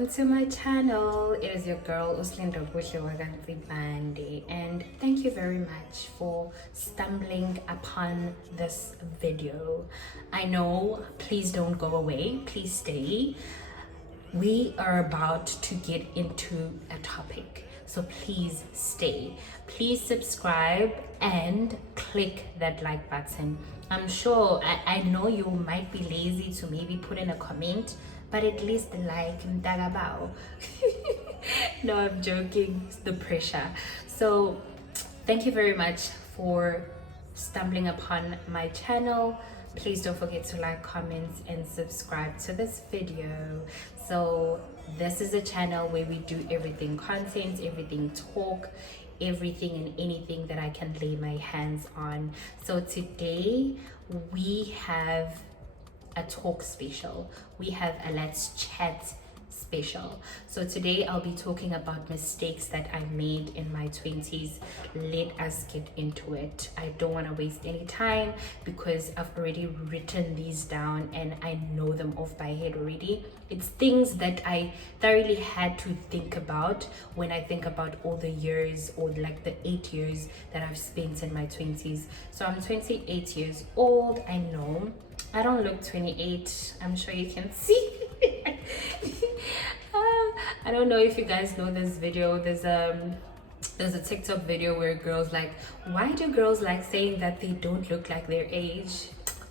welcome to my channel. It is your girl Uslindo Bandi, and thank you very much for stumbling upon this video. I know, please don't go away, please stay. We are about to get into a topic, so please stay. Please subscribe and click that like button. I'm sure, I know you might be lazy to maybe put in a comment, but at least like mtagabao. No, I'm joking, it's the pressure. So thank you very much for stumbling upon my channel. Please don't forget to like, comment, and subscribe to this video. So this is a channel where we do everything content, everything talk, everything and anything that I can lay my hands on. So today we have a talk special. We have a let's chat special. So today I'll be talking about mistakes that I made in my 20s. Let us get into it. I don't want to waste any time because I've already written these down and I know them off by head already. It's things that I thoroughly had to think about when I think about all the years, or like the 8 years that I've spent in my 20s. So I'm 28 years old. I know I don't look 28. I'm sure you can see. I don't know if you guys know this video. There's a TikTok video where girls like, why do girls like saying that they don't look like their age?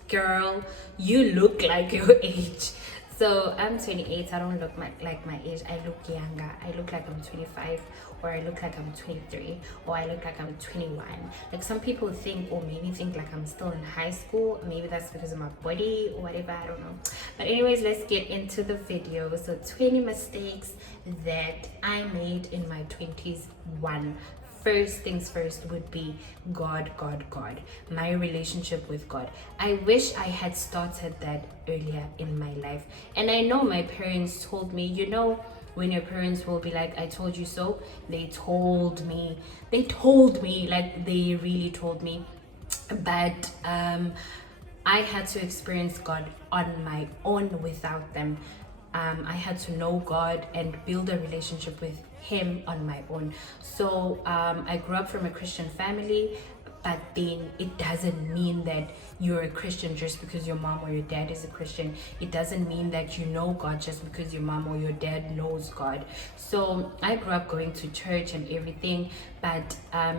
Girl, you look like your age. So I'm 28. I don't look like my age. I look younger. I look like I'm 25, or I look like I'm 23, or I look like I'm 21. Like some people think, or maybe think like I'm still in high school. Maybe that's because of my body or whatever. I don't know. But anyways, let's get into the video. So 20 mistakes that I made in my 20s. First things first would be God, my relationship with God. I wish I had started that earlier in my life. And I know my parents told me, you know, when your parents will be like, I told you so, they told me, like they really told me. But I had to experience God on my own without them. I had to know God and build a relationship with Him on my own. So I grew up from a Christian family, but then it doesn't mean that you're a Christian just because your mom or your dad is a Christian. It doesn't mean that you know God just because your mom or your dad knows God. So I grew up going to church and everything, but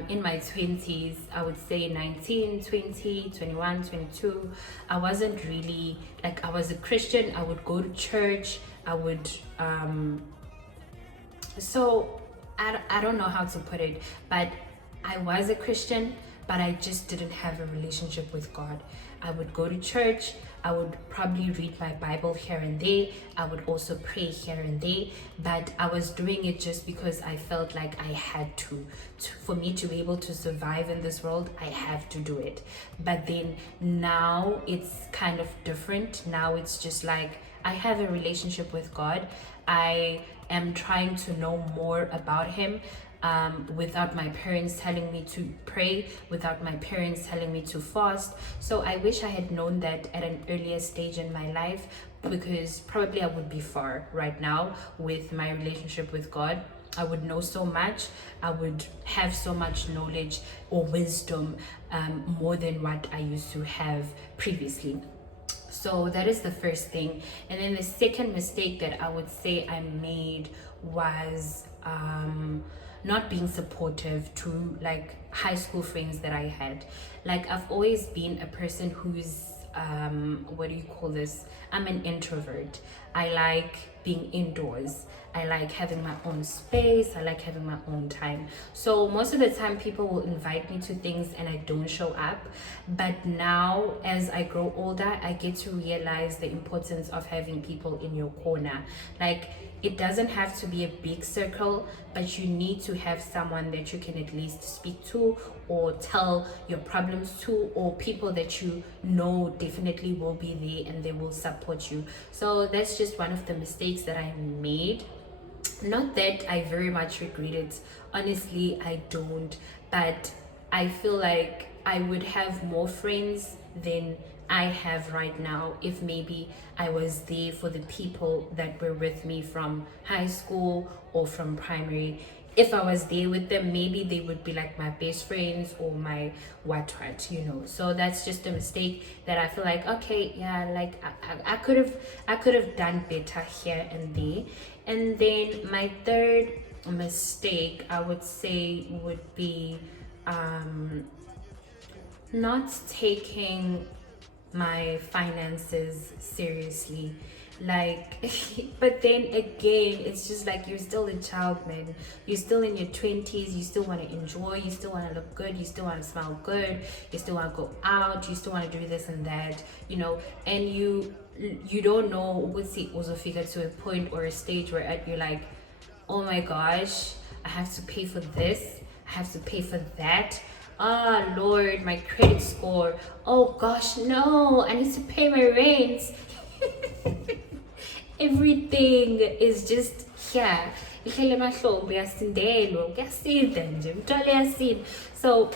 in my 20s, I would say 19, 20, 21, 22, I wasn't really, like, I was a Christian. I would go to church. I would, so I don't know how to put it, but I was a Christian, but I just didn't have a relationship with God. I would go to church. I would probably read my Bible here and there. I would also pray here and there, but I was doing it just because I felt like I had to. For me to be able to survive in this world, I have to do it. But then now it's kind of different. Now it's just like I have a relationship with God. I am trying to know more about Him. Without my parents telling me to pray, without my parents telling me to fast. So I wish I had known that at an earlier stage in my life, because probably I would be far right now with my relationship with God. I would know so much. I would have so much knowledge or wisdom, more than what I used to have previously. So that is the first thing. And then the second mistake that I would say I made was not being supportive to like high school friends that I had. Like I've always been a person who's what do you call this? I'm an introvert. I like being indoors. I like having my own space. I like having my own time. So most of the time people will invite me to things and I don't show up. But now as I grow older, I get to realize the importance of having people in your corner. Like it doesn't have to be a big circle, but you need to have someone that you can at least speak to or tell your problems to, or people that you know definitely will be there and they will support you. So that's just one of the mistakes that I made. Not that I very much regret it. Honestly, I don't. But I feel like I would have more friends than I have right now if maybe I was there for the people that were with me from high school or from primary. If I was there with them, maybe they would be like my best friends or my what, so that's just a mistake that I feel like, okay, yeah, like I could have done better here and there. And then my third mistake, I would say, would be not taking my finances seriously. Like but then again, it's just like you're still a child, man. You're still in your 20s, you still want to enjoy, you still want to look good, you still want to smell good, you still want to go out, you still want to do this and that, and you don't know what's the also figure to a point or a stage where you're like, oh my gosh, I have to pay for this, I have to pay for that. Ah, Lord, my credit score. Oh gosh, no, I need to pay my rent. Everything is just here. So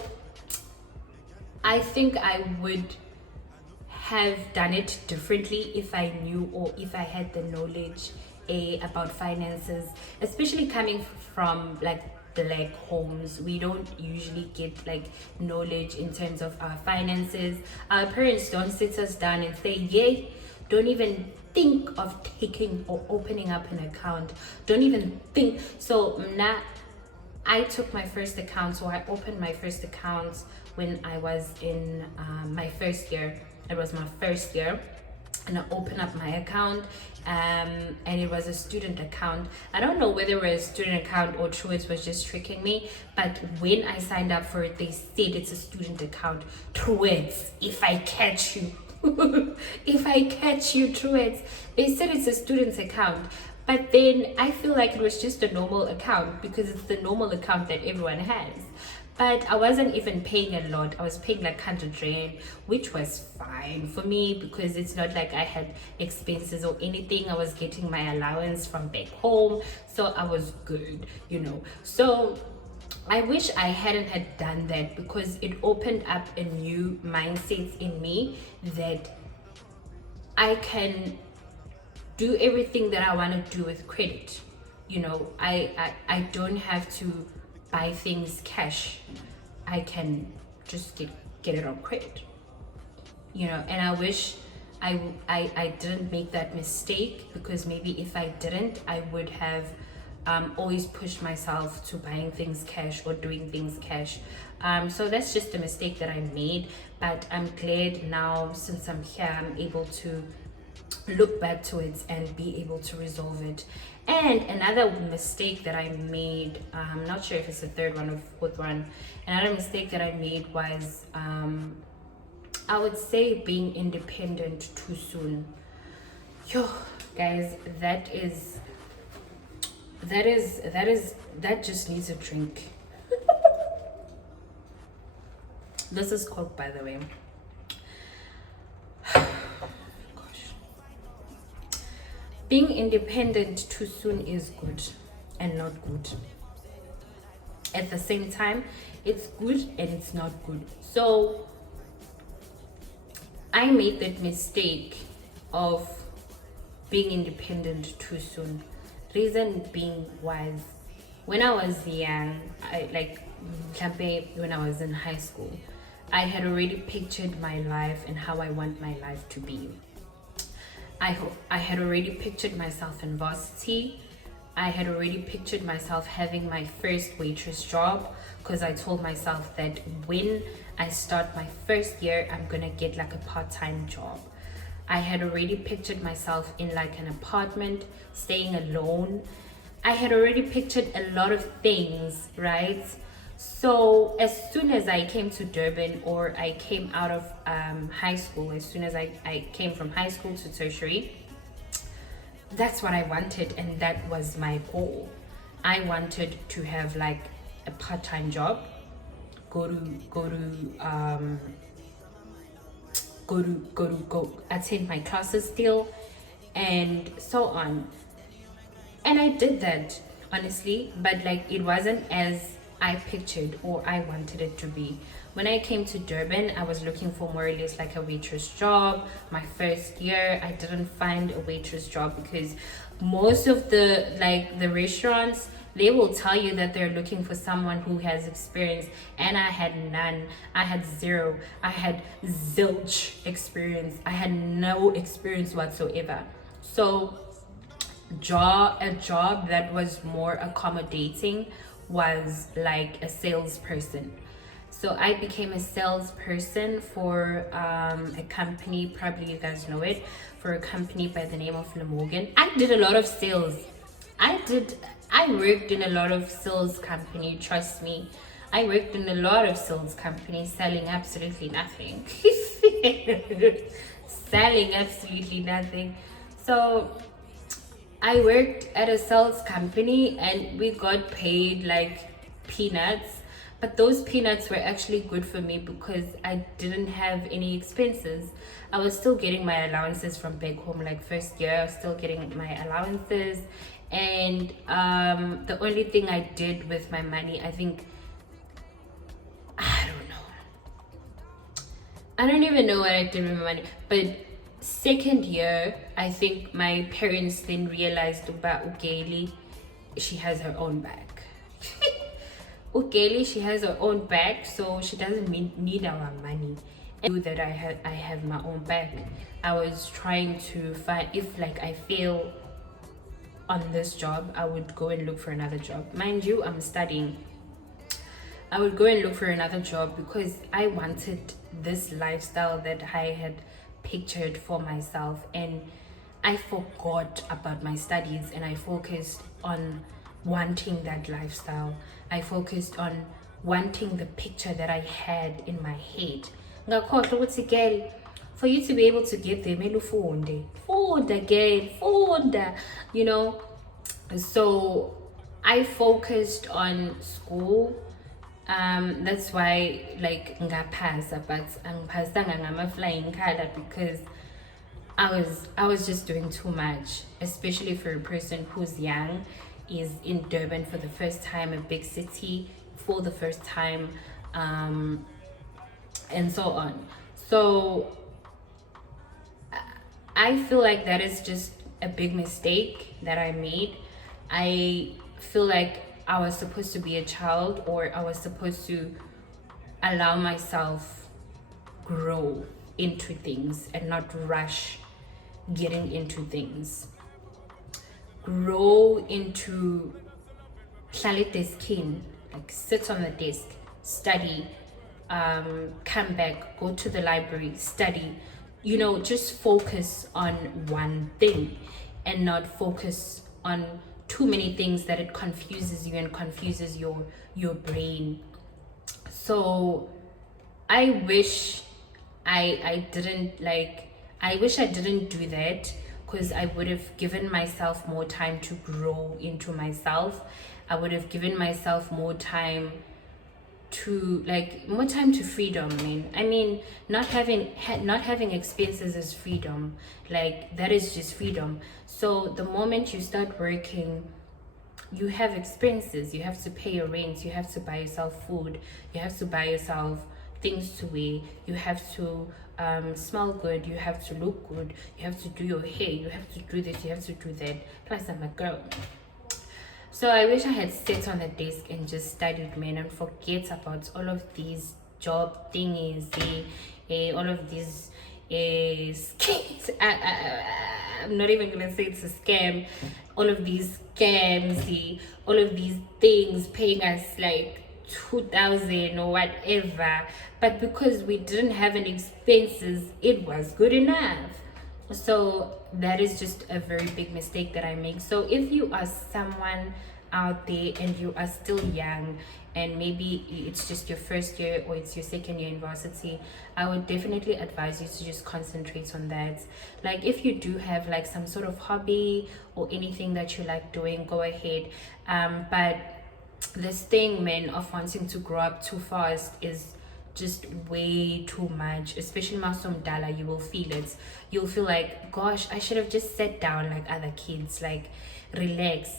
I think I would have done it differently if I knew or if I had the knowledge about finances, especially coming from like black homes. We don't usually get like knowledge in terms of our finances. Our parents don't sit us down and say, yay, don't even think of taking or opening up an account. Don't even think. So now I took my first account, so I opened my first account when I was in my first year. It was my first year, and I opened up my account, and it was a student account. I don't know whether it was a student account or Truett's was just tricking me, but when I signed up for it, they said it's a student account. Truett's, if I catch you, if I catch you, Truett's, they said it's a student's account. But then I feel like it was just a normal account because it's the normal account that everyone has. But I wasn't even paying a lot. I was paying like 100 rand, which was fine for me because it's not like I had expenses or anything. I was getting my allowance from back home, so I was good, So I wish I hadn't had done that because it opened up a new mindset in me that I can do everything that I want to do with credit. I don't have to buy things cash. I can just get it on credit. And I wish I didn't make that mistake, because maybe if I didn't, I would have always pushed myself to buying things cash or doing things cash. So that's just a mistake that I made, but I'm glad now, since I'm here, I'm able to look back to it and be able to resolve it. And another mistake that I made, I'm not sure if it's the third one or fourth one, another mistake that I made was I would say being independent too soon. Yo, guys, that just needs a drink. This is Coke, by the way. Being independent too soon is good and not good. At the same time, it's good and it's not good. So I made that mistake of being independent too soon. Reason being was, when I was young, when I was in high school, I had already pictured my life and how I want my life to be. I had already pictured myself in varsity. I had already pictured myself having my first waitress job, because I told myself that when I start my first year, I'm gonna get like a part-time job. I had already pictured myself in like an apartment, staying alone. I had already pictured a lot of things, right? So as soon as I came to Durban, or I came out of high school, as soon as I came from high school to tertiary, that's what I wanted, and that was my goal. I wanted to have like a part-time job, go attend my classes still, and so on. And I did that, honestly, but like it wasn't as I pictured or I wanted it to be. When I came to Durban, I was looking for more or less like a waitress job. My first year, I didn't find a waitress job because most of the restaurants, they will tell you that they're looking for someone who has experience, and I had none. I had zero. I had zilch experience. I had no experience whatsoever. So a job that was more accommodating was like a salesperson. So I became a salesperson for a company, probably you guys know it, for a company by the name of Lemorgan. I did a lot of sales. I worked in a lot of sales company, trust me. I worked in a lot of sales companies selling absolutely nothing. Selling absolutely nothing. So I worked at a sales company and we got paid like peanuts, but those peanuts were actually good for me because I didn't have any expenses. I was still getting my allowances from back home, like first year, I was still getting my allowances. And the only thing I did with my money, I think, I don't know. I don't even know what I did with my money, but second year, I think my parents then realized about Ugeli, she has her own bag. Ugeli, she has her own bag, so she doesn't need our money. And I knew that I have my own bag. I was trying to find, if like I fail on this job, I would go and look for another job. Mind you, I'm studying. I would go and look for another job because I wanted this lifestyle that I had pictured for myself, and I forgot about my studies and I focused on wanting that lifestyle. I focused on wanting the picture that I had in my head. Ngakhohlwa ukuthi girl, for you to be able to get there, mele ufunde. Funda girl, funda, you know. So I focused on school. That's why like ngaphasa, but angiphasanga ngama flying color because I was just doing too much, especially for a person who's young, is in Durban for the first time, a big city for the first time, and so on. So I feel like that is just a big mistake that I made. I feel like I was supposed to be a child, or I was supposed to allow myself grow into things and not rush getting into things. Grow into hlale deskin, like sit on the desk, study, come back, go to the library, study, you know, just focus on one thing and not focus on too many things that it confuses you and confuses your brain. So I wish I wish I didn't do that, because I would have given myself more time to grow into myself. I would have given myself more time to freedom. I mean, not having expenses is freedom. Like, that is just freedom. So the moment you start working, you have expenses. You have to pay your rent, you have to buy yourself food, you have to buy yourself things to wear, you have to smell good, you have to look good, you have to do your hair, you have to do this, you have to do that. Plus, I'm a girl. So I wish I had sat on the desk and just studied, man, and forget about all of these job thingies, all of these scams. I'm not even gonna say it's a scam. All of these scams, all of these things paying us like 2,000 or whatever, but because we didn't have any expenses, it was good enough. So that is just a very big mistake that I make. So if you are someone out there and you are still young, and maybe it's just your first year or it's your second year university, I would definitely advise you to just concentrate on that. Like, if you do have like some sort of hobby or anything that you like doing, go ahead. But this thing, man, of wanting to grow up too fast is just way too much. Especially Masom Dala, you will feel it. You'll feel like, gosh, I should have just sat down like other kids, like relax.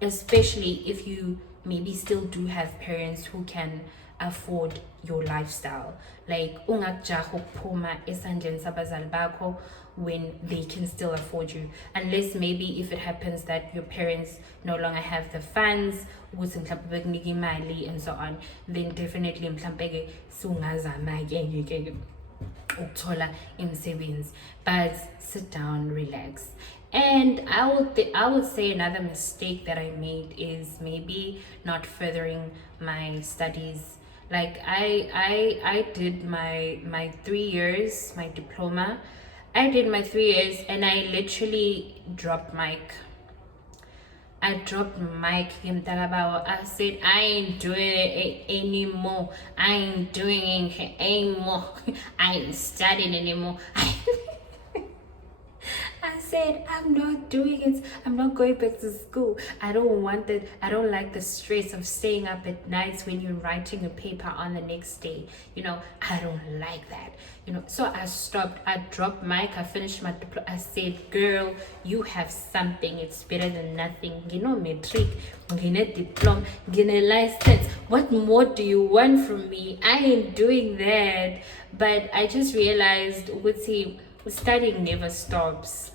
Especially if you maybe still do have parents who can afford your lifestyle. Like ungakjaha ukuphuma esandleni sabazali bakho when they can still afford you, unless maybe if it happens that your parents no longer have the funds ukuthi mhlawumbe bekunike imali and so on, then definitely mhlawumbe sungazama-ke ukuthola imisebenzi. But sit down, relax. And I would say another mistake that I made is maybe not furthering my studies. Like I did my 3 years, my diploma. I did my 3 years and I literally dropped mic. I dropped mic. I said I ain't doing it anymore. I ain't doing it anymore. I ain't studying anymore. I said, I'm not doing it. I'm not going back to school. I don't want that. I don't like the stress of staying up at nights when you're writing a paper on the next day. I don't like that. So I stopped. I dropped mic. I finished my diploma. I said, girl, you have something. It's better than nothing. Metric, diploma, license. What more do you want from me? I ain't doing that. But I just realized, studying never stops.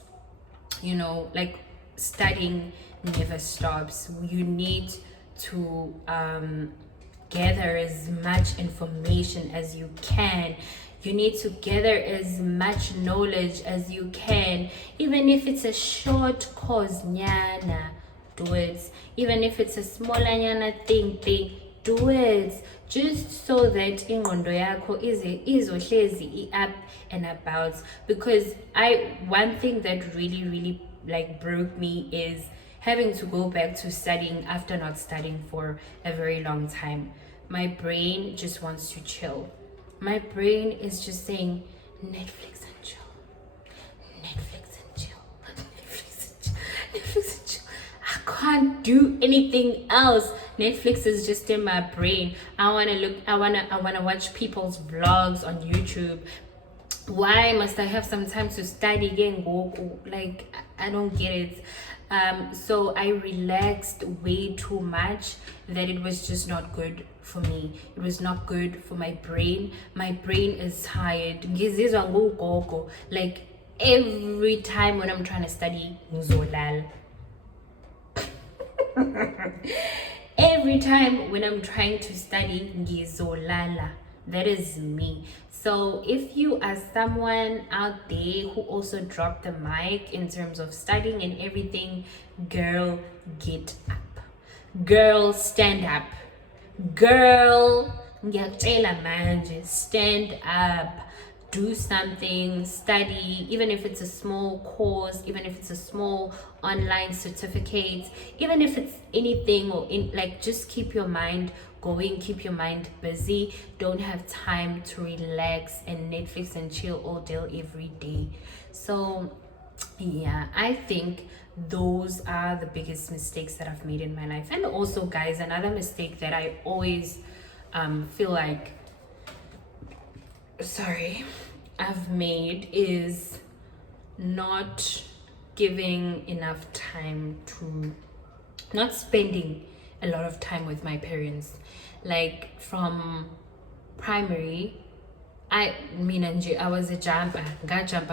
Like studying never stops. You need to gather as much information as you can. You need to gather as much knowledge as you can, even if it's a short course nyana, do it. Even if it's a smaller nyana thing, do it, just so that ingqondo yakho izohlezi up and about. Because one thing that really like broke me is having to go back to studying after not studying for a very long time. My brain just wants to chill. My brain is just saying Netflix and chill, Netflix and chill, Netflix and chill, Netflix and chill. I can't do anything else. Netflix is just in my brain. I wanna watch people's vlogs on YouTube. Why must I have some time to study again? Like, I don't get it. So I relaxed way too much that it was just not good for me. It was not good for my brain. My brain is tired. Like every time when I'm trying to study, ngizolala. Every time when I'm trying to study, ngizolala. That is me. So if you are someone out there who also dropped the mic in terms of studying and everything, girl, get up. Girl, stand up. Girl, ngiyakutshela manje, stand up. Do something, study, even if it's a small course, even if it's a small online certificate, even if it's anything, or just keep your mind going, keep your mind busy. Don't have time to relax and Netflix and chill all day every day. So yeah, I think those are the biggest mistakes that I've made in my life. And also, guys, another mistake that I always feel like I've made is not giving enough time to, not spending a lot of time with my parents. Like from primary, I was a jumper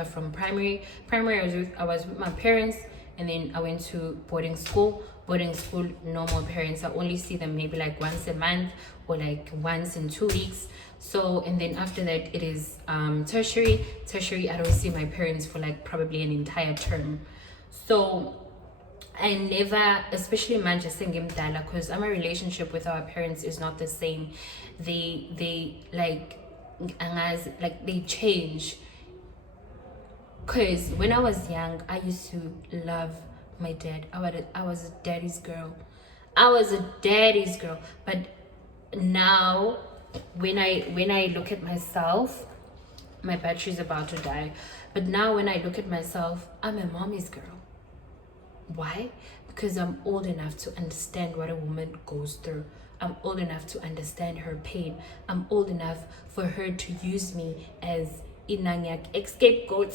from primary. I was with my parents, and then I went to boarding school, no more parents. I only see them maybe like once a month or like once in 2 weeks. So, and then after that it is tertiary. I don't see my parents for like probably an entire term. So I never, especially Manchester Ngimdala, because my relationship with our parents is not the same. They they change. Because when I was young, I used to love my dad. I was a daddy's girl. But now, when I look at myself, my battery's about to die. But now when I look at myself, I'm a mommy's girl. Why? Because I'm old enough to understand what a woman goes through. I'm old enough to understand her pain. I'm old enough for her to use me as inanyak scapegoat.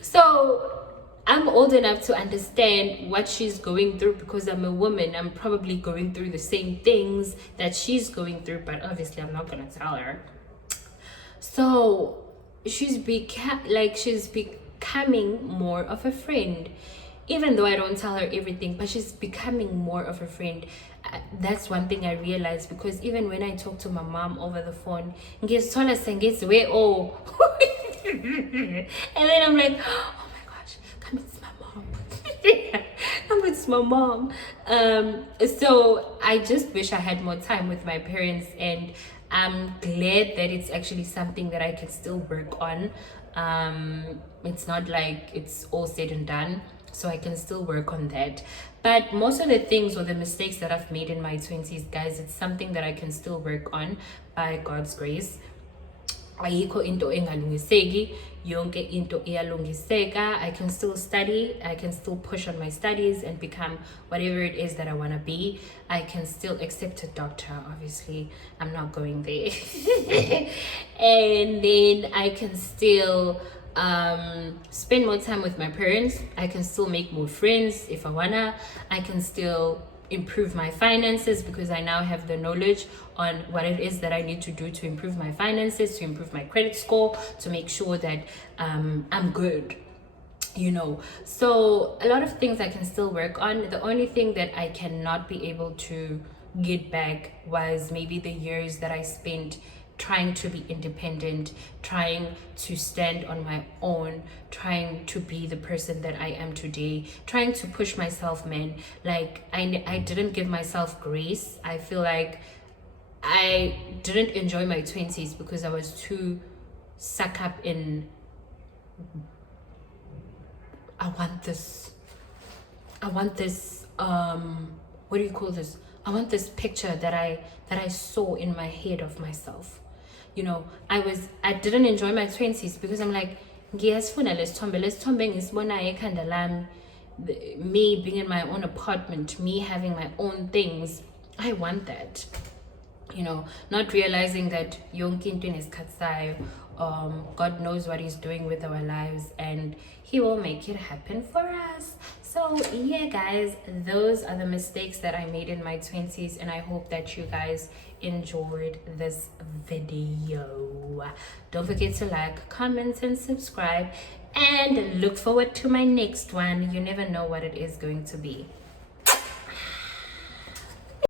So I'm old enough to understand what she's going through because I'm a woman. I'm probably going through the same things that she's going through, but obviously I'm not gonna tell her. So she's becoming more of a friend, even though I don't tell her everything, but she's becoming more of a friend. That's one thing I realized, because even when I talk to my mom over the phone, ngizithola sengiziwe oh. And then I'm like, oh my gosh, come it's my mom. Come it's my mom. So I just wish I had more time with my parents, and I'm glad that it's actually something that I can still work on. It's not like it's all said and done, so I can still work on that. But most of the things or the mistakes that I've made in my 20s, guys, it's something that I can still work on by God's grace. Ayikho into engalungiseki, yonke into iyalungiseka. I can still study, I can still push on my studies and become whatever it is that I want to be. I can still accept a doctor, obviously I'm not going there. And then I can still spend more time with my parents. I can still make more friends if I wanna. I can still improve my finances because I now have the knowledge on what it is that I need to do to improve my finances, to improve my credit score, to make sure that I'm good, you know. So a lot of things I can still work on. The only thing that I cannot be able to get back was maybe the years that I spent trying to be independent, trying to stand on my own, trying to be the person that I am today, trying to push myself, man. Like I didn't give myself grace. I feel like I didn't enjoy my 20s because I was too sucked up in I want this what do you call this? I want this picture that I saw in my head of myself. You know, I didn't enjoy my 20s because I'm like, ngiyasifuna lesithombe ngisibona ekhanda lami, me being in my own apartment, me having my own things. I want that, you know, not realizing that yonke into nesikhathi sayo. God knows what he's doing with our lives, and he will make it happen for us. So yeah, guys, those are the mistakes that I made in my 20s, and I hope that you guys enjoyed this video. Don't forget to like, comment, and subscribe, and look forward to my next one. You never know what it is going to be.